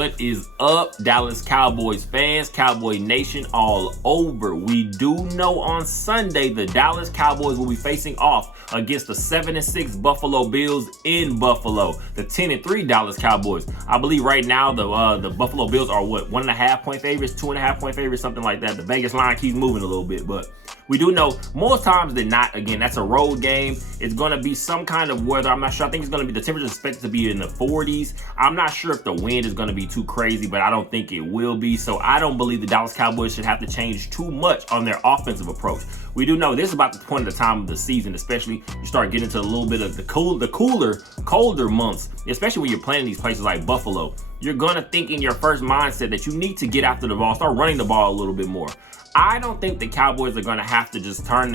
What is up, Dallas Cowboys fans, Cowboy Nation all over? We do know on Sunday the Dallas Cowboys will be facing off against the 7-6 Buffalo Bills in Buffalo. The 10-3 Dallas Cowboys. I believe right now the Buffalo Bills are what, 1.5 point favorites, 2.5 point favorites, something like that. The Vegas line keeps moving a little bit, but we do know more times than not, again, that's a road game. It's going to be some kind of weather. I'm not sure. I think it's going to be, the temperature is expected to be in the 40s. I'm not sure if the wind is going to be too crazy, but I don't think it will be. So I don't believe the Dallas Cowboys should have to change too much on their offensive approach. We do know this is about the point of the time of the season, especially you start getting into a little bit of the colder months, especially when you're playing these places like Buffalo. You're going to think in your first mindset that you need to get after the ball, start running the ball a little bit more. I don't think the Cowboys are going to have to just turn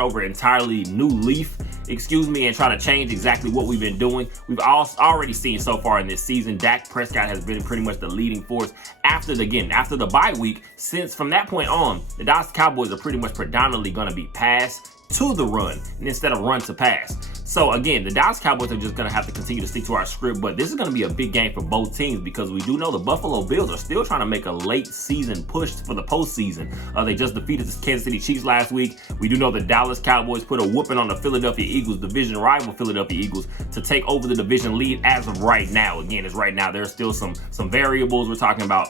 over entirely new leaf, and try to change exactly what we've been doing. We've already seen so far in this season, Dak Prescott has been pretty much the leading force after the bye week. Since from that point on, the Dallas Cowboys are pretty much predominantly going to be pass to the run instead of run to pass. So again, the Dallas Cowboys are just going to have to continue to stick to our script, but this is going to be a big game for both teams because we do know the Buffalo Bills are still trying to make a late season push for the postseason. They just defeated the Kansas City Chiefs last week. We do know the Dallas Cowboys put a whooping on the Philadelphia Eagles, division rival Philadelphia Eagles, to take over the division lead as of right now. Again, it's right now. There's still some variables. We're talking about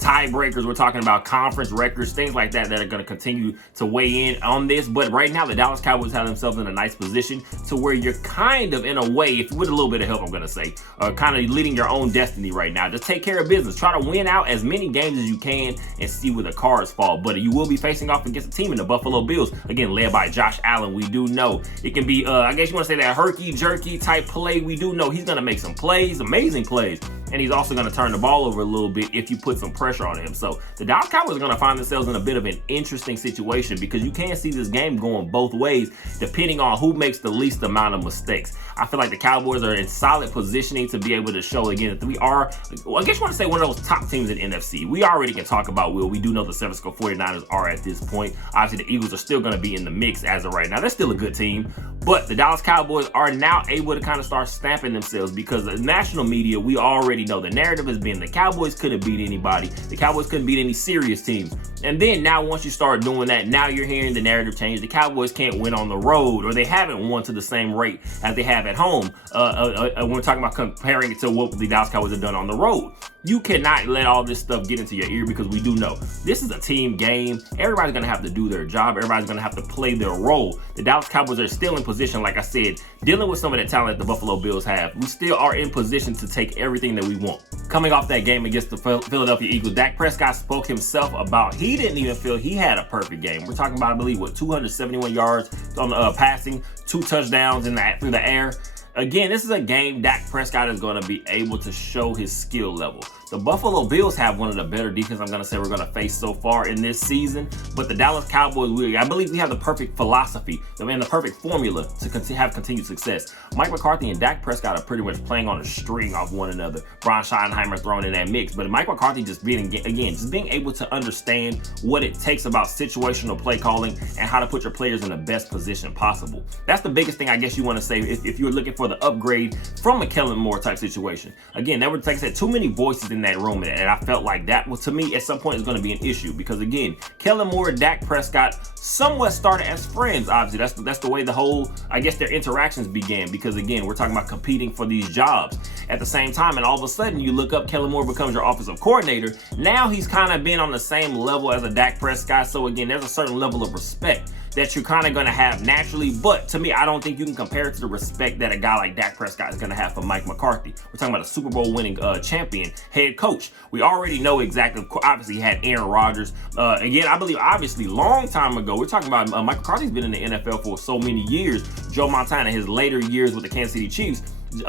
tiebreakers, we're talking about conference records, things like that are going to continue to weigh in on this. But right now, the Dallas Cowboys have themselves in a nice position to where you're kind of, in a way, if with a little bit of help, I'm going to say, kind of leading your own destiny right now. Just take care of business. Try to win out as many games as you can and see where the cards fall. But you will be facing off against a team in the Buffalo Bills, again, led by Josh Allen. We do know it can be, I guess you want to say that herky-jerky type play. We do know he's going to make some plays, amazing plays. And he's also going to turn the ball over a little bit if you put some pressure on him. So the Dallas Cowboys are going to find themselves in a bit of an interesting situation because you can see this game going both ways depending on who makes the least amount of mistakes. I feel like the Cowboys are in solid positioning to be able to show again that we are, well, I guess you want to say one of those top teams in the NFC. We already can talk about, Will. We do know the San Francisco 49ers are at this point. Obviously, the Eagles are still going to be in the mix as of right now. They're still a good team. But the Dallas Cowboys are now able to kind of start stamping themselves because the national media, we already know the narrative has been the Cowboys couldn't beat anybody. The Cowboys couldn't beat any serious teams. And then now once you start doing that, now you're hearing the narrative change. The Cowboys can't win on the road, or they haven't won to the same rate as they have at home. When we're talking about comparing it to what the Dallas Cowboys have done on the road. You cannot let all this stuff get into your ear because we do know this is a team game. Everybody's going to have to do their job. Everybody's going to have to play their role. The Dallas Cowboys are still in position, like I said, dealing with some of that talent the Buffalo Bills have. We still are in position to take everything that we want. Coming off that game against the Philadelphia Eagles, Dak Prescott spoke himself about he didn't even feel he had a perfect game. We're talking about, I believe, 271 yards on passing, 2 touchdowns through the air. Again, this is a game Dak Prescott is going to be able to show his skill level. The Buffalo Bills have one of the better defenses I'm going to say we're going to face so far in this season. But the Dallas Cowboys, I believe we have the perfect philosophy and the perfect formula to have continued success. Mike McCarthy and Dak Prescott are pretty much playing on a string off one another. Brian Schottenheimer thrown in that mix. But Mike McCarthy just being able to understand what it takes about situational play calling and how to put your players in the best position possible. That's the biggest thing I guess you want to say if you're looking for the upgrade from a Kellen Moore type situation. Again, there were, like I said, too many voices in that room, and I felt like that was, to me, at some point is going to be an issue because again, Kellen Moore and Dak Prescott somewhat started as friends. Obviously, that's the way the whole, I guess, their interactions began because again, we're talking about competing for these jobs at the same time, and all of a sudden you look up, Kellen Moore becomes your offensive coordinator. Now he's kind of been on the same level as a Dak Prescott, so again, there's a certain level of respect that you're kind of going to have naturally. But to me, I don't think you can compare it to the respect that a guy like Dak Prescott is going to have for Mike McCarthy. We're talking about a Super Bowl winning champion head coach. We already know exactly, obviously he had Aaron Rodgers. Again, I believe obviously long time ago, we're talking about Mike McCarthy's been in the NFL for so many years. Joe Montana, his later years with the Kansas City Chiefs.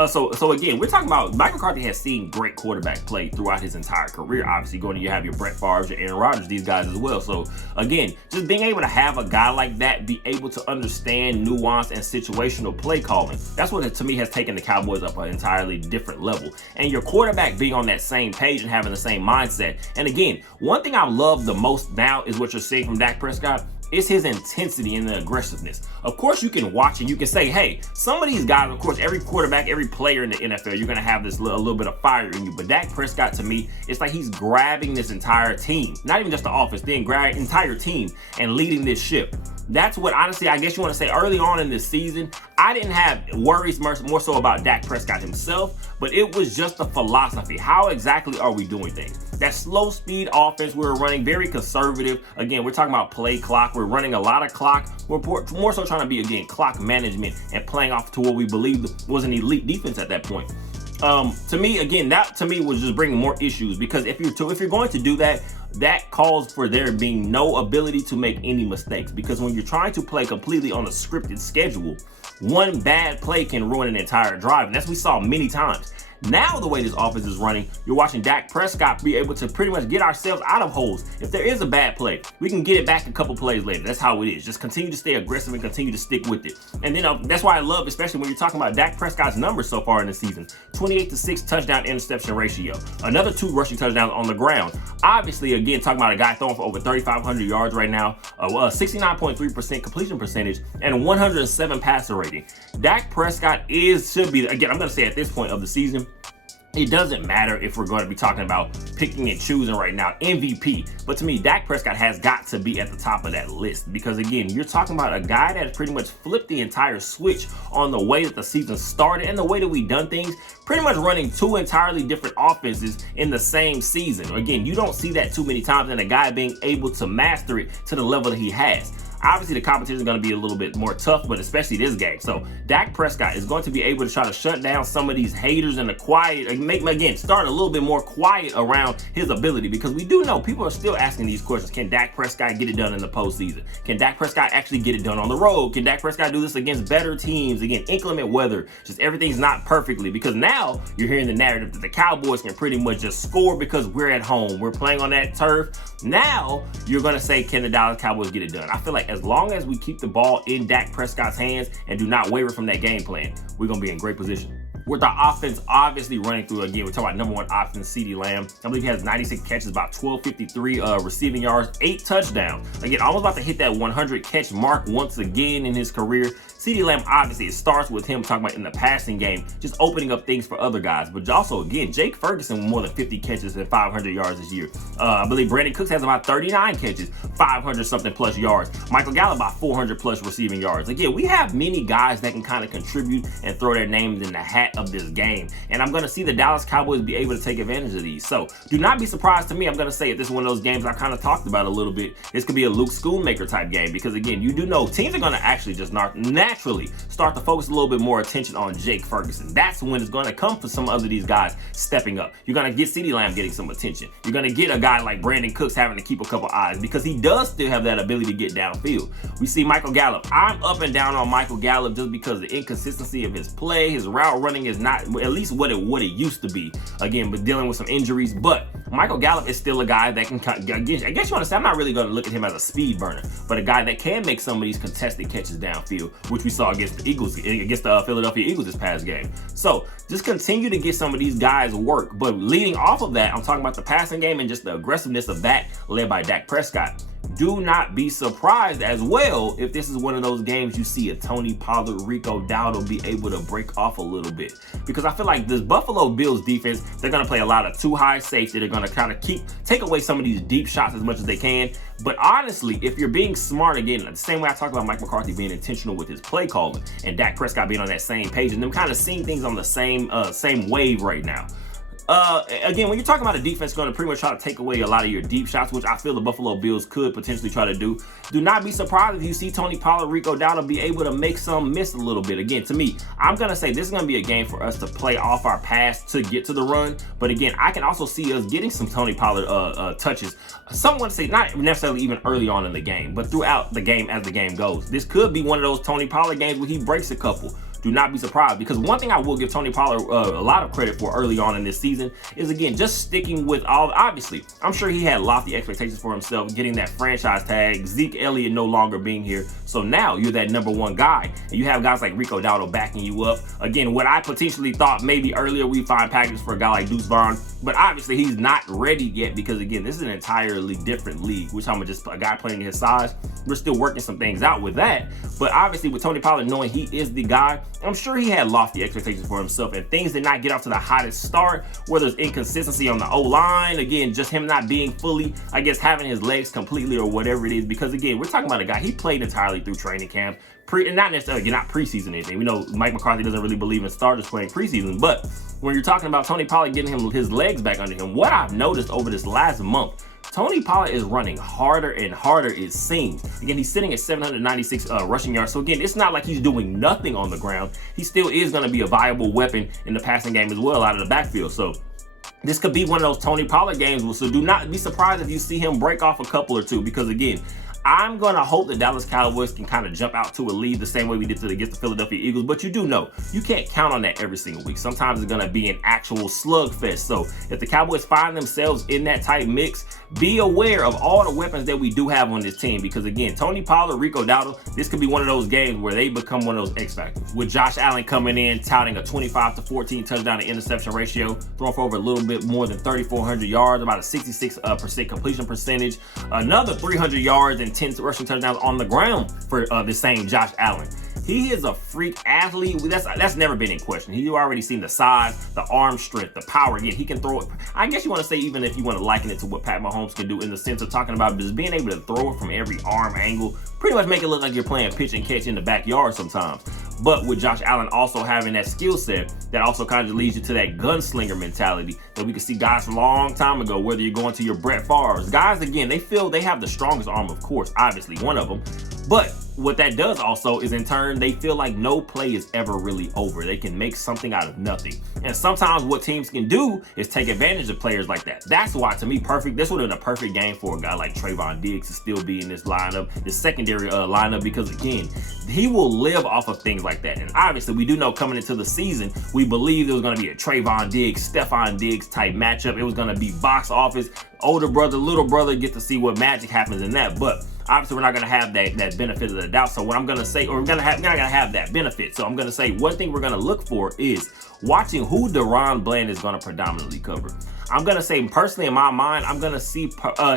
So again, we're talking about Mike McCarthy has seen great quarterback play throughout his entire career. Obviously, you have your Brett Favre, your Aaron Rodgers, these guys as well. So again, just being able to have a guy like that be able to understand nuance and situational play calling, that's what to me has taken the Cowboys up an entirely different level. And your quarterback being on that same page and having the same mindset. And again, one thing I love the most now is what you're seeing from Dak Prescott. It's his intensity and the aggressiveness. Of course, you can watch and you can say, hey, some of these guys, of course, every quarterback, every player in the NFL, you're going to have this a little bit of fire in you. But Dak Prescott, to me, it's like he's grabbing this entire team, not even just the offense, then grab entire team and leading this ship. That's what, honestly, I guess you want to say early on in this season, I didn't have worries more so about Dak Prescott himself, but it was just the philosophy. How exactly are we doing things? That slow speed offense we're running, very conservative. Again, we're talking about play clock. We're running a lot of clock. We're more so trying to be, again, clock management and playing off to what we believed was an elite defense at that point. To me, again, that to me was just bringing more issues, because if you're going to do that, that calls for there being no ability to make any mistakes. Because when you're trying to play completely on a scripted schedule, one bad play can ruin an entire drive, and that's what we saw many times. Now, the way this offense is running, you're watching Dak Prescott be able to pretty much get ourselves out of holes. If there is a bad play, we can get it back a couple plays later. That's how it is. Just continue to stay aggressive and continue to stick with it. And then that's why I love, especially when you're talking about Dak Prescott's numbers so far in the season, 28-6 touchdown interception ratio, another 2 rushing touchdowns on the ground. Obviously, again, talking about a guy throwing for over 3,500 yards right now, 69.3% completion percentage, and 107 passer rating. Dak Prescott should be, again, I'm going to say at this point of the season, it doesn't matter if we're going to be talking about picking and choosing right now, MVP. But to me, Dak Prescott has got to be at the top of that list, because, again, you're talking about a guy that has pretty much flipped the entire switch on the way that the season started and the way that we've done things, pretty much running 2 entirely different offenses in the same season. Again, you don't see that too many times, and a guy being able to master it to the level that he has. Obviously, the competition is going to be a little bit more tough, but especially this game. So Dak Prescott is going to be able to try to shut down some of these haters and the quiet, and make, again, start a little bit more quiet around his ability, because we do know people are still asking these questions. Can Dak Prescott get it done in the postseason? Can Dak Prescott actually get it done on the road? Can Dak Prescott do this against better teams? Again, inclement weather, just everything's not perfectly, because now you're hearing the narrative that the Cowboys can pretty much just score because we're at home. We're playing on that turf. Now you're going to say, can the Dallas Cowboys get it done? I feel like as long as we keep the ball in Dak Prescott's hands and do not waver from that game plan, we're going to be in great position. With our offense obviously running through, again, we're talking about number 1 offense, CeeDee Lamb. I believe he has 96 catches, about 1,253 receiving yards, 8 touchdowns. Again, almost about to hit that 100 catch mark once again in his career. CeeDee Lamb, obviously, it starts with him talking about in the passing game, just opening up things for other guys. But also, again, Jake Ferguson with more than 50 catches and 500 yards this year. I believe Brandon Cooks has about 39 catches, 500-something plus yards. Michael Gallup about 400 plus receiving yards. Again, we have many guys that can kind of contribute and throw their names in the hat of this game. And I'm going to see the Dallas Cowboys be able to take advantage of these. So do not be surprised to me. I'm going to say if this is one of those games I kind of talked about a little bit, this could be a Luke Schoonmaker type game, because, again, you do know teams are going to actually just naturally start to focus a little bit more attention on Jake Ferguson. That's when it's going to come for some other these guys stepping up. You're going to get CeeDee Lamb getting some attention. You're going to get a guy like Brandon Cooks having to keep a couple eyes, because he does still have that ability to get downfield. We see Michael Gallup. I'm up and down on Michael Gallup just because the inconsistency of his play, his route running is not at least what it used to be. Again, but dealing with some injuries. But Michael Gallup is still a guy that can, I guess you want to say, I'm not really going to look at him as a speed burner, but a guy that can make some of these contested catches downfield, which we saw against the Eagles, against the Philadelphia Eagles this past game. So just continue to get some of these guys work. But leading off of that, I'm talking about the passing game and just the aggressiveness of that led by Dak Prescott. Do not be surprised as well if this is one of those games you see a Tony Pollard, Rico Dowdle be able to break off a little bit. Because I feel like this Buffalo Bills defense, they're going to play a lot of too high safety. They're going to kind of take away some of these deep shots as much as they can. But honestly, if you're being smart, again, the same way I talked about Mike McCarthy being intentional with his play calling and Dak Prescott being on that same page and them kind of seeing things on the same wave right now. Again, when you're talking about a defense going to pretty much try to take away a lot of your deep shots, which I feel the Buffalo Bills could potentially try to do not be surprised if you see Tony Pollard, Rico Dowdle be able to make some miss a little bit. Again, to me, I'm going to say this is going to be a game for us to play off our pass to get to the run. But again, I can also see us getting some Tony Pollard touches. Someone say not necessarily even early on in the game, but throughout the game as the game goes. This could be one of those Tony Pollard games where he breaks a couple. do not be surprised, because one thing I will give Tony Pollard a lot of credit for early on in this season is, again, just sticking with all. Obviously, I'm sure he had lofty expectations for himself, getting that franchise tag, Zeke Elliott no longer being here. So now you're that #1 guy, and you have guys like Rico Dowdle backing you up. Again, what I potentially thought maybe earlier we find packages for a guy like Deuce Vaughn, but obviously he's not ready yet, because again, this is an entirely different league. We're talking about just a guy playing his size. We're still working some things out with that, but obviously with Tony Pollard knowing he is the guy, I'm sure he had lofty expectations for himself, and things did not get off to the hottest start, whether it's inconsistency on the O-line, again, just him not being fully, I guess, having his legs completely or whatever it is, because again, we're talking about a guy, he played entirely through training camp, and not necessarily, not preseason anything. We know Mike McCarthy doesn't really believe in starters playing preseason, but when you're talking about Tony Pollard getting him his legs back under him, what I've noticed over this last month, Tony Pollard is running harder and harder, it seems. Again, he's sitting at 796 rushing yards. So again, it's not like he's doing nothing on the ground. He still is going to be a viable weapon in the passing game as well out of the backfield. So this could be one of those Tony Pollard games. So do not be surprised if you see him break off a couple or two, because again, I'm going to hope the Dallas Cowboys can kind of jump out to a lead the same way we did against the Philadelphia Eagles, but you do know you can't count on that every single week. Sometimes it's going to be an actual slugfest. So if the Cowboys find themselves in that tight mix, be aware of all the weapons that we do have on this team, because again, Tony Pollard, Rico Dowdle, this could be one of those games where they become one of those X factors. With Josh Allen coming in, touting a 25-14 touchdown to interception ratio, throwing for over a little bit more than 3,400 yards, about a 66% completion percentage, another 300 yards and 10 rushing touchdowns on the ground for the same Josh Allen. He is a freak athlete. That's never been in question. You already seen the size, the arm strength, the power. Again, he can throw it. I guess you want to say, even if you want to liken it to what Pat Mahomes can do in the sense of talking about just being able to throw it from every arm angle, pretty much make it look like you're playing pitch and catch in the backyard sometimes. But with Josh Allen also having that skill set, that also kind of leads you to that gunslinger mentality that we could see guys from a long time ago, whether you're going to your Brett Favre's. Guys, again, they feel they have the strongest arm, of course, obviously one of them. But what that does also is, in turn, they feel like no play is ever really over. They can make something out of nothing. And sometimes what teams can do is take advantage of players like that. That's why, to me, this would have been a perfect game for a guy like Trayvon Diggs to still be in this lineup, this secondary lineup, because again, he will live off of things like that. And obviously, we do know coming into the season, we believed it was going to be a Trayvon Diggs, Stephon Diggs type matchup. It was going to be box office, older brother, little brother, get to see what magic happens in that. But obviously, we're not going to have that benefit of the doubt. So what I'm going to say, or we're not going to have that benefit. So I'm going to say one thing we're going to look for is watching who DaRon Bland is going to predominantly cover. I'm going to say, personally, in my mind, I'm going to see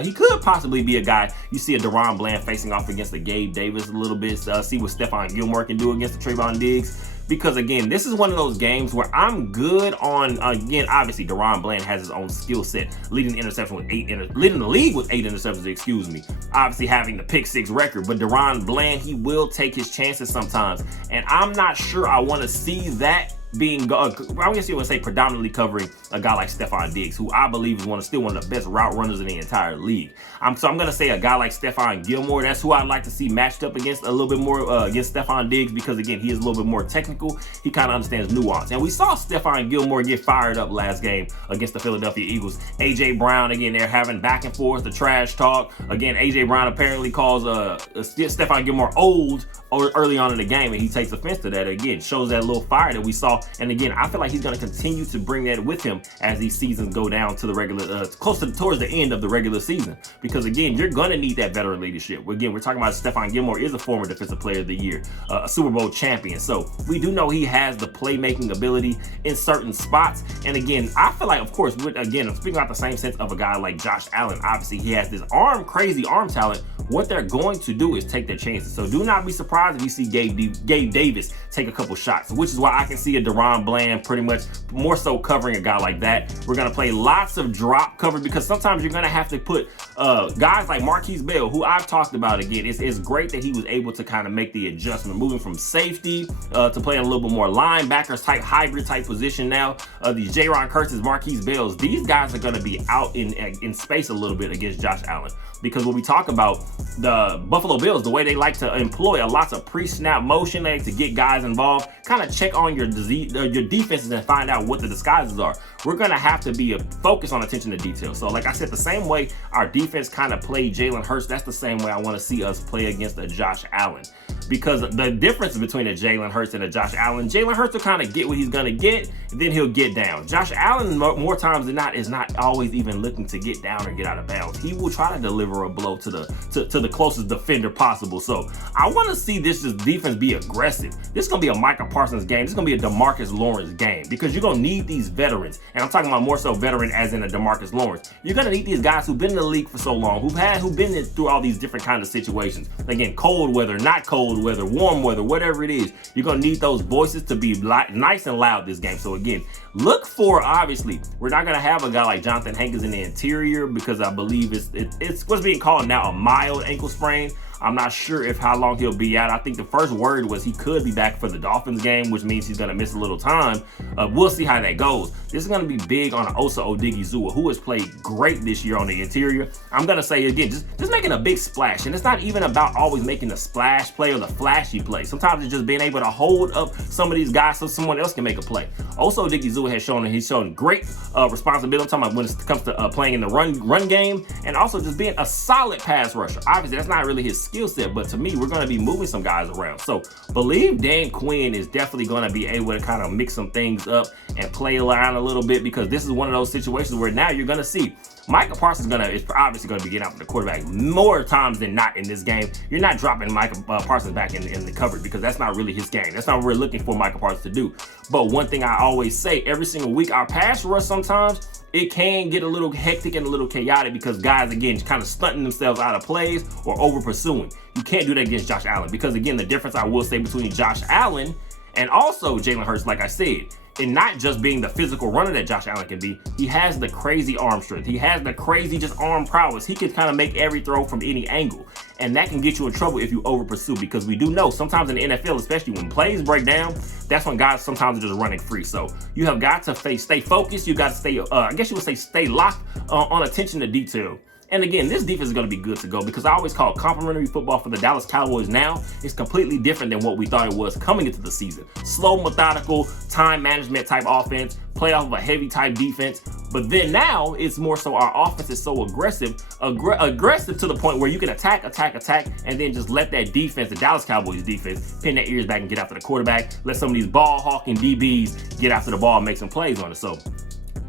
he could possibly be a guy you see a DaRon Bland facing off against a Gabe Davis a little bit, see what Stephon Gilmore can do against the Trayvon Diggs. Because again, this is one of those games where I'm good on, again, obviously DaRon Bland has his own skill set, leading the league with 8 interceptions, excuse me. Obviously having the pick 6 record, but DaRon Bland, he will take his chances sometimes. And I'm not sure I want to see that being, I guess you would say, predominantly covering a guy like Stephon Diggs, who I believe is still one of the best route runners in the entire league. So I'm going to say a guy like Stephon Gilmore, that's who I'd like to see matched up against a little bit more against Stephon Diggs, because again, he is a little bit more technical. He kind of understands nuance. And we saw Stephon Gilmore get fired up last game against the Philadelphia Eagles. A.J. Brown, again, they're having back and forth, the trash talk. Again, A.J. Brown apparently calls Stephon Gilmore old early on in the game, and he takes offense to that. Again, shows that little fire that we saw. And again, I feel like he's going to continue to bring that with him as these seasons go down to the regular, towards the end of the regular season. Because again, you're going to need that veteran leadership. Again, we're talking about Stephon Gilmore is a former Defensive Player of the Year, a Super Bowl champion. So we do know he has the playmaking ability in certain spots. And again, I feel like, of course, again, I'm speaking about the same sense of a guy like Josh Allen. Obviously, he has this crazy arm talent. What they're going to do is take their chances. So do not be surprised if you see Gabe Davis take a couple shots, which is why I can see a DaRon Bland pretty much more so covering a guy like that. We're going to play lots of drop cover, because sometimes you're going to have to put guys like Marquise Bell, who I've talked about. Again, it's great that he was able to kind of make the adjustment, moving from safety to playing a little bit more linebackers type, hybrid type position now. These J-Ron Curtis, Marquise Bells, these guys are going to be out in space a little bit against Josh Allen. Because when we talk about the Buffalo Bills, the way they like to employ lots of pre-snap motion, they like to get guys involved, kind of check on your defenses and find out what the disguises are. We're going to have to be focused on attention to detail. So like I said, the same way our defense kind of played Jalen Hurts, that's the same way I want to see us play against a Josh Allen. because the difference between a Jalen Hurts and a Josh Allen, Jalen Hurts will kind of get what he's going to get, then he'll get down. Josh Allen, more times than not, is not always even looking to get down or get out of bounds. He will try to deliver a blow to the closest defender possible. So I want to see this defense be aggressive. This is going to be a Micah Parsons game. This is going to be a DeMarcus Lawrence game, because you're going to need these veterans. And I'm talking about more so veteran as in a DeMarcus Lawrence. You're going to need these guys who've been in the league for so long, who've been through all these different kinds of situations. Again, cold weather, not cold weather, warm weather, whatever it is. You're going to need those voices to be nice and loud this game. So again, look for, obviously, we're not going to have a guy like Jonathan Hankins in the interior, because I believe it's what's being called now a mild ankle sprain. I'm not sure how long he'll be out. I think the first word was he could be back for the Dolphins game, which means he's going to miss a little time. We'll see how that goes. This is going to be big on Osa Odigizua, who has played great this year on the interior. I'm going to say again, just making a big splash. And it's not even about always making the splash play or the flashy play. Sometimes it's just being able to hold up some of these guys so someone else can make a play. Osa Odigizua has shown great responsibility. I'm talking about when it comes to playing in the run game, and also just being a solid pass rusher. Obviously, that's not really his skill set, but to me, we're going to be moving some guys around. So believe Dan Quinn is definitely going to be able to kind of mix some things up and play around a little bit, because this is one of those situations where now you're going to see Micah Parsons is obviously going to be getting out for the quarterback more times than not in this game. You're not dropping Micah Parsons back in the coverage, because that's not really his game. That's not what we're looking for Micah Parsons to do. But one thing I always say every single week, our pass rush sometimes, it can get a little hectic and a little chaotic, because guys, again, kind of stunting themselves out of plays or over pursuing. You can't do that against Josh Allen, because again, the difference I will say between Josh Allen and also Jalen Hurts, like I said, and not just being the physical runner that Josh Allen can be, he has the crazy arm strength. He has the crazy just arm prowess. He can kind of make every throw from any angle. And that can get you in trouble if you over pursue, because we do know sometimes in the NFL, especially when plays break down, that's when guys sometimes are just running free. So you have got to stay focused. You got to stay, I guess you would say, stay locked on attention to detail. And again, this defense is going to be good to go, because I always call complementary football for the Dallas Cowboys now is completely different than what we thought it was coming into the season. Slow, methodical, time management type offense, play off of a heavy type defense. But then now it's more so our offense is so aggressive to the point where you can attack, and then just let that defense, the Dallas Cowboys defense, pin their ears back and get after the quarterback. Let some of these ball hawking DBs get after the ball and make some plays on it. So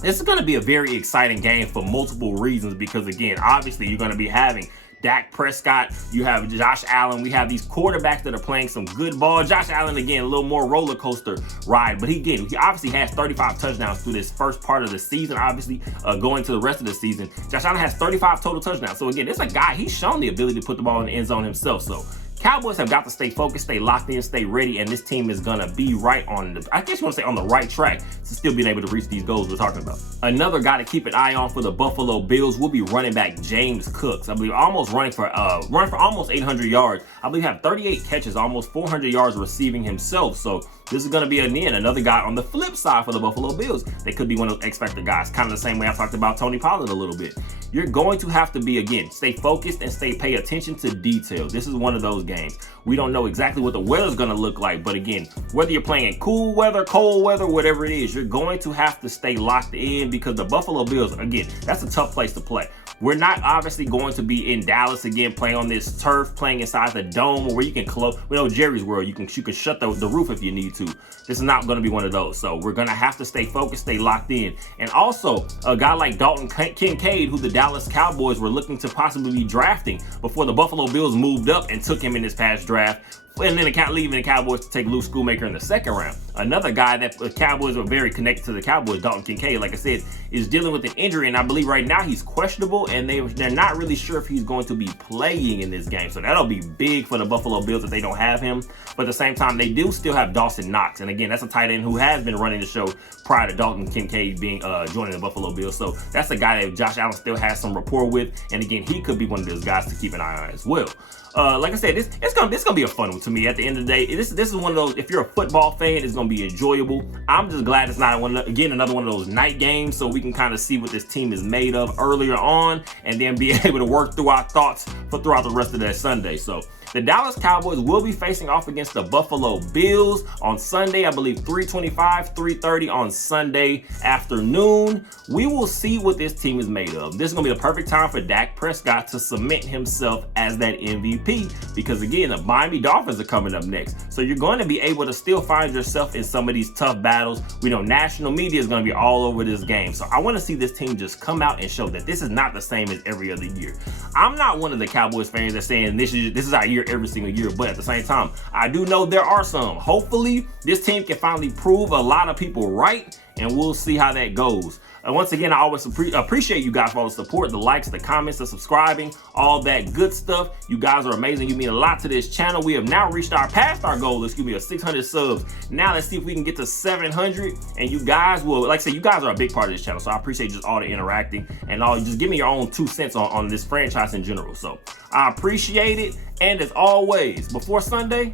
this is going to be a very exciting game for multiple reasons, because again, obviously you're going to be having Dak Prescott, you have Josh Allen, we have these quarterbacks that are playing some good ball. Josh Allen, again, a little more roller coaster ride, but he obviously has 35 touchdowns through this first part of the season. Obviously, going to the rest of the season, Josh Allen has 35 total touchdowns. So again, it's a guy, he's shown the ability to put the ball in the end zone himself. So Cowboys have got to stay focused, stay locked in, stay ready, and this team is going to be right on I guess you want to say on the right track to still being able to reach these goals we're talking about. Another guy to keep an eye on for the Buffalo Bills will be running back James Cooks. I believe almost running for almost 800 yards. I believe have 38 catches, almost 400 yards receiving himself. So this is going to be another guy on the flip side for the Buffalo Bills. They could be one of those X Factor guys, kind of the same way I talked about Tony Pollard a little bit. You're going to have to be, again, stay focused and pay attention to detail. This is one of those games. We don't know exactly what the weather's going to look like, but again, whether you're playing in cool weather, cold weather, whatever it is, you're going to have to stay locked in, because the Buffalo Bills, again, that's a tough place to play. We're not obviously going to be in Dallas again, playing on this turf, playing inside the dome where you can close. We know Jerry's world, you can shut the roof if you need to. This is not going to be one of those. So we're going to have to stay focused, stay locked in. And also a guy like Dalton Kincaid, who the Dallas Cowboys were looking to possibly be drafting before the Buffalo Bills moved up and took him in this past draft. And then leaving the Cowboys to take Luke Schoolmaker in the second round. Another guy that the Cowboys were very connected to the Cowboys, Dalton Kincaid, like I said, is dealing with an injury, and I believe right now he's questionable, and they're not really sure if he's going to be playing in this game. So that'll be big for the Buffalo Bills if they don't have him. But at the same time, they do still have Dawson Knox, and again, that's a tight end who has been running the show prior to Dalton Kincaid being joining the Buffalo Bills. So that's a guy that Josh Allen still has some rapport with, and again, he could be one of those guys to keep an eye on as well. Like I said, it's gonna be a fun one to me. At the end of the day, this is one of those. If you're a football fan, it's gonna be enjoyable. I'm just glad it's not another one of those night games, so we can kind of see what this team is made of earlier on, and then be able to work through our thoughts throughout the rest of that Sunday. So The Dallas Cowboys will be facing off against the Buffalo Bills on Sunday, I believe 3:25, 3:30 on Sunday afternoon. We will see what this team is made of. This is going to be the perfect time for Dak Prescott to cement himself as that MVP because, again, the Miami Dolphins are coming up next. So you're going to be able to still find yourself in some of these tough battles. We know national media is going to be all over this game. So I want to see this team just come out and show that this is not the same as every other year. I'm not one of the Cowboys fans that's saying this is our year every single year, but at the same time, I do know there are some. Hopefully, this team can finally prove a lot of people right, and we'll see how that goes. And once again, I always appreciate you guys for all the support, the likes, the comments, the subscribing, all that good stuff. You guys are amazing. You mean a lot to this channel. We have now reached past our goal, of 600 subs. Now let's see if we can get to 700. And you guys will, like I say, you guys are a big part of this channel. So I appreciate just all the interacting and all. Just give me your own 2 cents on this franchise in general. So I appreciate it. And as always, before Sunday,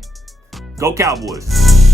go Cowboys.